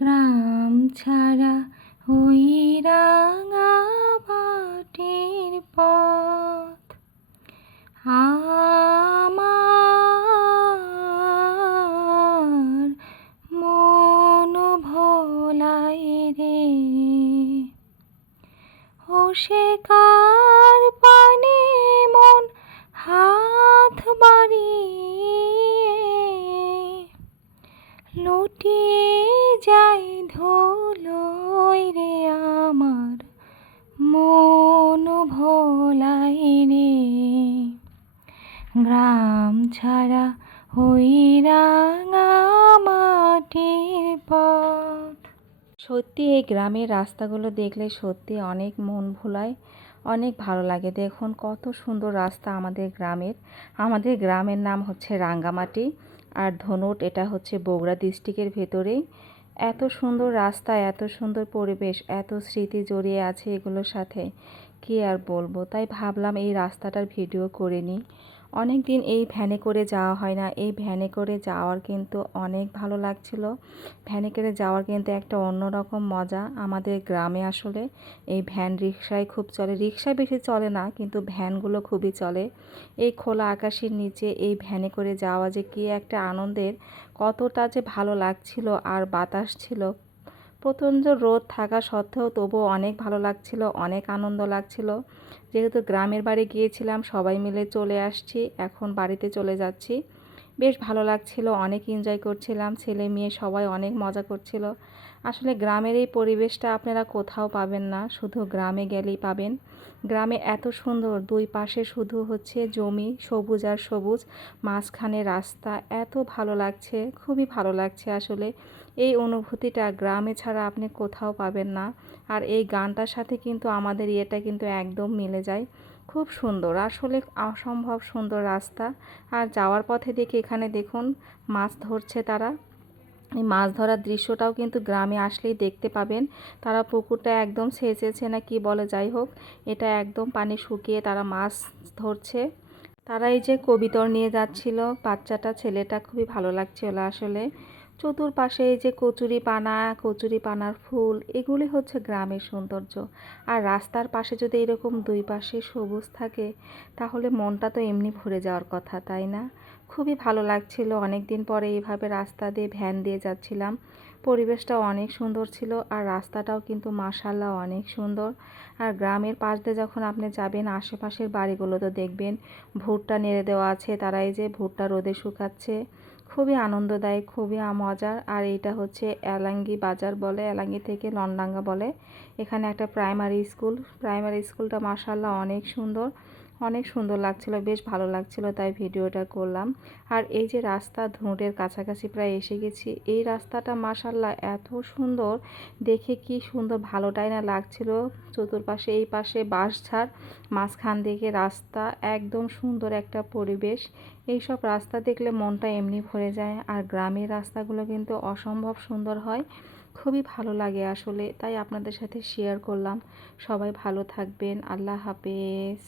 গ্রাম ছাড়া ওই রাঙা মাটির পথ আমার মন ভোলাই রে। ও সে কার পানে মন হাত বাড়িয়ে লুটিয়ে যায় ধুলোয় রে আমার মন ভোলাই রে। গ্রাম ছাড়া ওই রাঙা মাটির পথ। সত্যি এই গ্রামের রাস্তাগুলো দেখলে সত্যি অনেক মন ভোলায়, অনেক ভালো লাগে। দেখুন কত সুন্দর রাস্তা আমাদের গ্রামের নাম হচ্ছে রাঙ্গামাটি আর ধনুট, এটা হচ্ছে বগুড়া ডিস্ট্রিক্টের ভেতরেই। এত সুন্দর রাস্তা, এত সুন্দর পরিবেশ, এত স্মৃতি জড়িয়ে আছে এগুলোর সাথে, কি আর বলবো। তাই ভাবলাম এই রাস্তাটার ভিডিও করে নিই। অনেক দিন এই ভ্যানে করে যাওয়া হয় না, এই ভ্যানে করে যাওয়ার কিন্তু অনেক ভালো লাগছিল। ভ্যানে করে যাওয়ার কিন্তু একটা অন্যরকম মজা। আমাদের গ্রামে আসলে এই ভ্যান রিক্সায় খুব চলে, রিক্সায় বেশি চলে না কিন্তু ভ্যানগুলো খুবই চলে। এই খোলা আকাশের নিচে এই ভ্যানে করে যাওয়া যে কী একটা আনন্দের, কতটা যে ভালো লাগছিল। আর বাতাস ছিল, প্রচণ্ড রোদ থাকা সত্ত্বেও তবুও অনেক ভালো লাগছিল, অনেক আনন্দ লাগছিল। যেহেতু গ্রামের বাড়ি গিয়েছিলাম, সবাই মিলে চলে আসছি, এখন বাড়িতে চলে যাচ্ছি। বেশ ভালো লাগছিল, অনেক এনজয় করছিলাম, ছেলে মেয়ে সবাই অনেক মজা করছিল। আসলে গ্রামের এই পরিবেশটা আপনারা কোথাও পাবেন না, শুধু গ্রামে গেলেই পাবেন। গ্রামে এত সুন্দর, দুই পাশে শুধু হচ্ছে জমি, সবুজ আর সবুজ, মাঝখানে রাস্তা, এত ভালো লাগছে, খুবই ভালো লাগছে আসলে। এই অনুভূতিটা গ্রামে ছাড়া আপনি কোথাও পাবেন না। আর এই গানটার সাথে কিন্তু আমাদের ইয়েটা কিন্তু একদম মিলে যায়। খুব সুন্দর, আসলে অসম্ভব সুন্দর রাস্তা। আর যাওয়ার পথে দেখি এখানে দেখুন মাছ ধরছে তারা। এই মাছ ধরার দৃশ্যটাও কিন্তু গ্রামে আসলেই দেখতে পাবেন। তারা পুকুরটা একদম সেচেছে না কি বলে, যাই হোক, এটা একদম পানি শুকিয়ে তারা মাছ ধরছে। তারা এই যে কবিতর নিয়ে যাচ্ছিল, বাচ্চাটা ছেলেটা, খুবই ভালো লাগছিল আসলে। চতুর্পাশে এই যে কচুরি পানার ফুল, এগুলি হচ্ছে গ্রামের সৌন্দর্য। আর রাস্তার পাশে যদি এরকম দুই পাশে সবুজ থাকে, তাহলে মনটা তো এমনি ভরে যাওয়ার কথা, তাই না? খুবই ভালো লাগছিল, অনেক দিন পরে এইভাবে রাস্তা দিয়ে ভ্যান দিয়ে যাচ্ছিলাম। পরিবেশটাও অনেক সুন্দর ছিল, আর রাস্তাটাও কিন্তু মাশাআল্লাহ অনেক সুন্দর। আর গ্রামের পাশ দিয়ে যখন আপনি যাবেন, আশেপাশের বাড়িগুলো তো দেখবেন ভুট্টা নেড়ে দেওয়া আছে, তারা এই যে ভুট্টা রোদে শুকাচ্ছে। খুবই আনন্দদায়ক, খুবই মজার। আর এইটা হচ্ছে এলাঙ্গি বাজার বলে, এলাঙ্গি থেকে লন্ডাঙ্গা বলে। এখানে একটা প্রাইমারি স্কুলটা মাশাআল্লাহ অনেক সুন্দর, অনেক সুন্দর লাগছিল, বেশ ভালো লাগছিল, তাই ভিডিওটা করলাম। আর এই যে রাস্তা, ধুঁটের কাছাকাছি প্রায় এসে গেছি। এই রাস্তাটা মাশাআল্লাহ এত সুন্দর, দেখে কি সুন্দর ভালোটাই না লাগছিল। চতুর্পাশে এই পাশে বাঁশঝাড়, মাঝখান থেকে রাস্তা, একদম সুন্দর একটা পরিবেশ। এইসব রাস্তা দেখলে মনটা এমনি ভরে যায়। আর গ্রামের রাস্তাগুলো কিন্তু অসম্ভব সুন্দর হয়, খুবই ভালো লাগে আসলে, তাই আপনাদের সাথে শেয়ার করলাম। সবাই ভালো থাকবেন, আল্লাহ হাফেজ।